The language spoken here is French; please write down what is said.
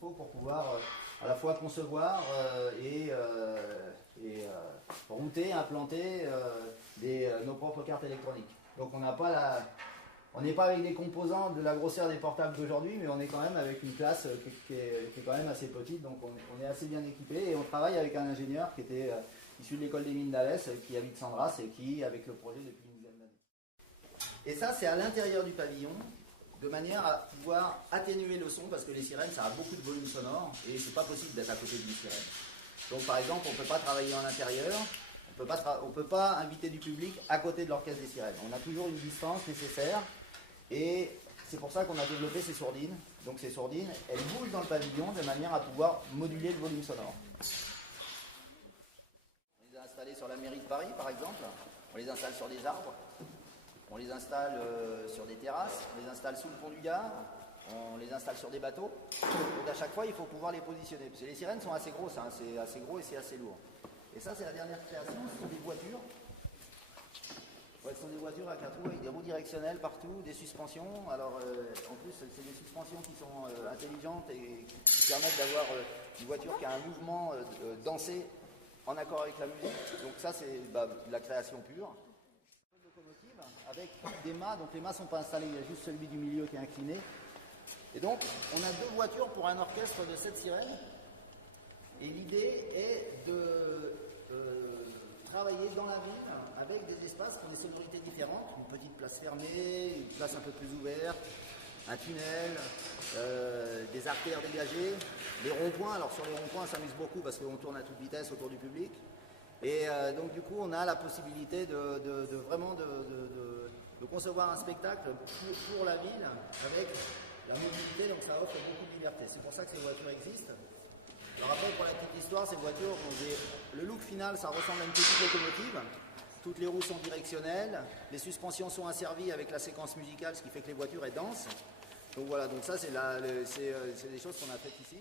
faut pour pouvoir à la fois concevoir et router, implanter nos propres cartes électroniques. Donc on n'est pas avec des composants de la grosseur des portables d'aujourd'hui, mais on est quand même avec une classe qui est quand même assez petite, donc on est assez bien équipé et on travaille avec un ingénieur qui était issu de l'école des mines d'Alès, qui habite Sandras et qui avec le projet depuis une dizaine d'années. Et ça, c'est à l'intérieur du pavillon, de manière à pouvoir atténuer le son, parce que les sirènes, ça a beaucoup de volume sonore, et c'est pas possible d'être à côté d'une sirène. Donc par exemple, on ne peut pas travailler en intérieur, on ne peut pas inviter du public à côté de l'orchestre des sirènes. On a toujours une distance nécessaire, et c'est pour ça qu'on a développé ces sourdines. Donc ces sourdines, elles bougent dans le pavillon de manière à pouvoir moduler le volume sonore. On les a installées sur la mairie de Paris, par exemple. On les installe sur des arbres. On les installe sur des terrasses, on les installe sous le pont du Gard, on les installe sur des bateaux. Donc à chaque fois, il faut pouvoir les positionner. Parce que les sirènes sont assez grosses, hein, c'est assez gros et c'est assez lourd. Et ça, c'est la dernière création, ce sont des voitures. Ouais, ce sont des voitures avec un trou, avec des roues directionnelles partout, des suspensions. Alors en plus, c'est des suspensions qui sont intelligentes et qui permettent d'avoir une voiture qui a un mouvement dansé en accord avec la musique. Donc ça, c'est de la création pure. Avec des mâts, donc les mâts ne sont pas installés, il y a juste celui du milieu qui est incliné. Et donc on a 2 voitures pour un orchestre de 7 sirènes. Et l'idée est de travailler dans la ville avec des espaces qui ont des sonorités différentes, une petite place fermée, une place un peu plus ouverte, un tunnel, des artères dégagées, des ronds-points. Alors sur les ronds-points, on s'amuse beaucoup parce qu'on tourne à toute vitesse autour du public. Et donc du coup, on a la possibilité de vraiment concevoir un spectacle pour la ville avec la mobilité, donc ça offre beaucoup de liberté. C'est pour ça que ces voitures existent. Alors après, pour la petite histoire, ces voitures, le look final, ça ressemble à une petite locomotive. Toutes les roues sont directionnelles, les suspensions sont asservies avec la séquence musicale, ce qui fait que les voitures dansent. Donc voilà, donc ça c'est des choses qu'on a faites ici.